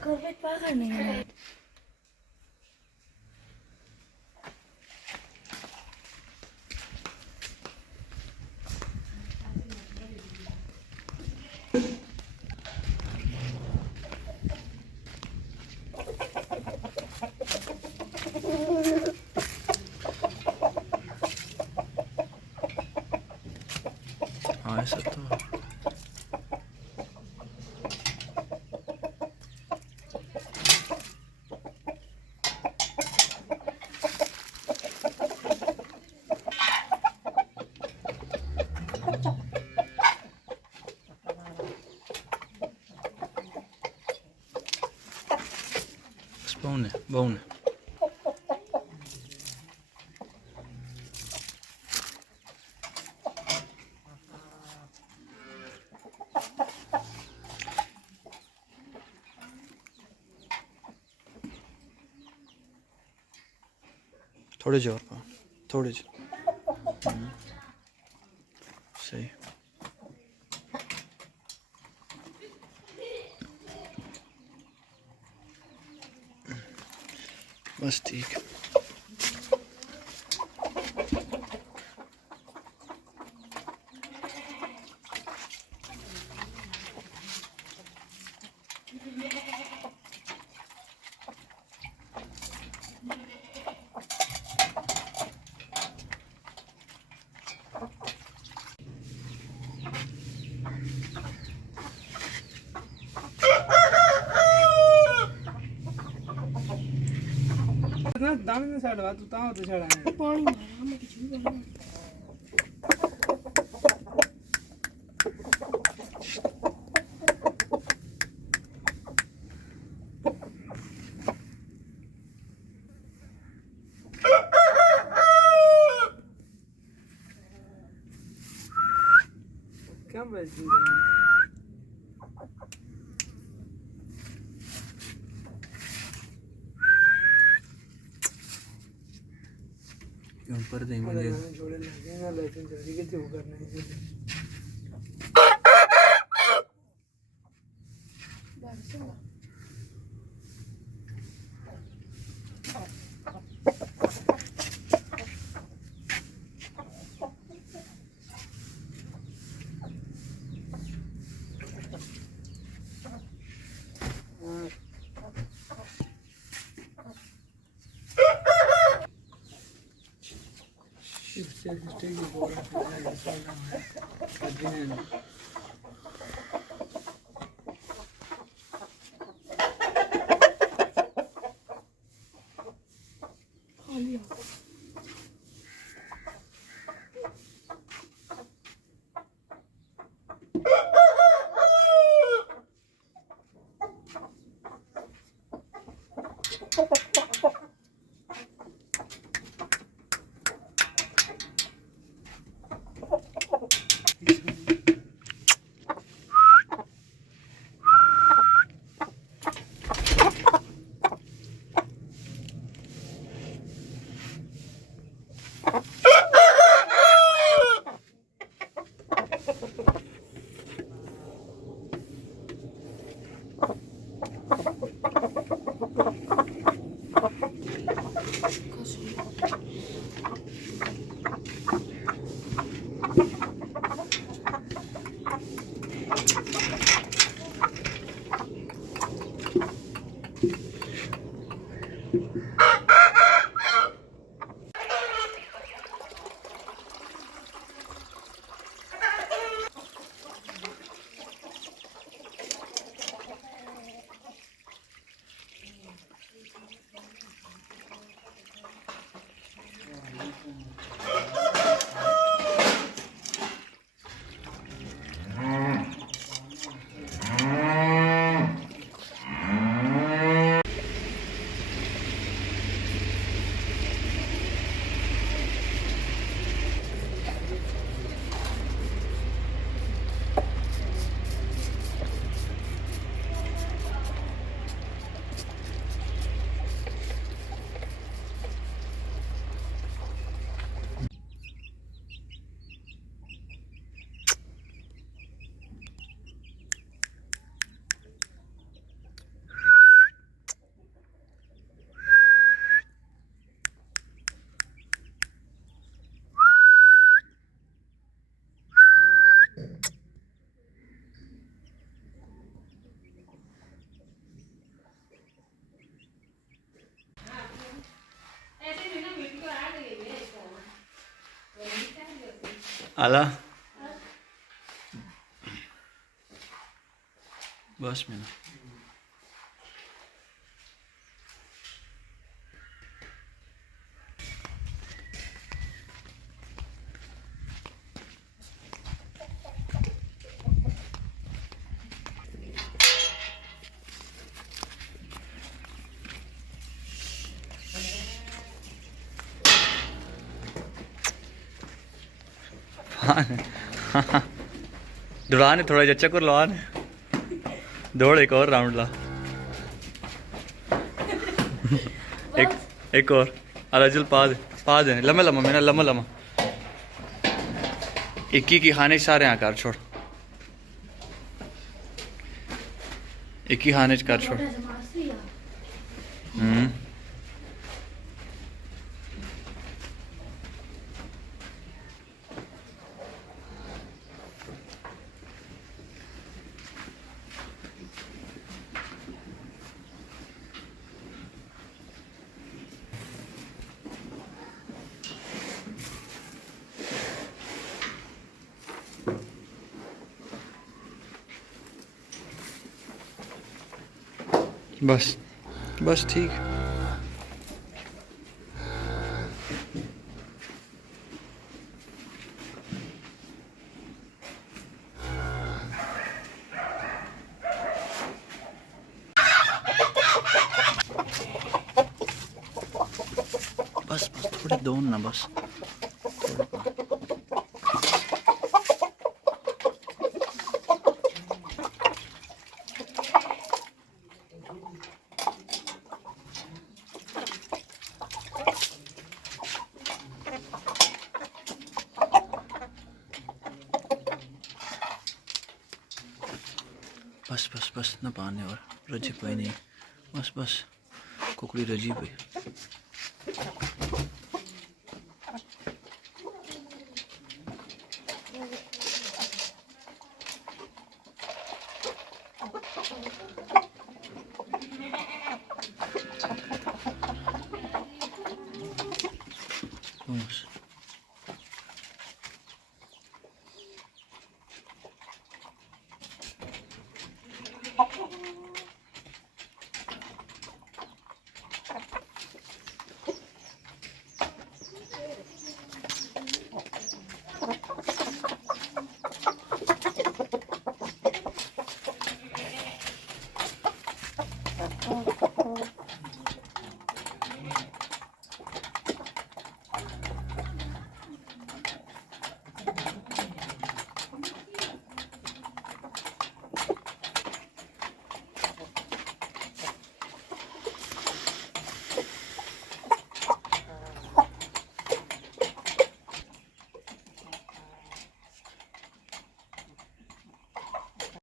Korvet bakar ne? हाँ ऐसा तो Spawn, bone. थोड़े जोर पर थोड़े जो सही बस ठीक है ना दाम में साइड बात तो तो छड़ा है पानी मारा हम कुछ भी करना क्या बस ऊपर दे मुझे जोड़े लगे ना लाइसेंस जल्दी के जो करना है इससे स्टेज बोल रहा है ऐसा है आला बस में दौड़ाने थोड़ा जा चक्कर लवाने दौड़ एक और राउंड ला एक और अराजल पा दे लम्बा लम्बा मेरा लम्बा लम्बा एक ही खाने सारे यहाँ कर छोड़ एक ही खाने कर छोड़ बस बस ठीक बस बस थोड़ी दौड़ ना बस बस बस बस ना पाने और रजी कोई नहीं बस बस कुकड़ी रजी पे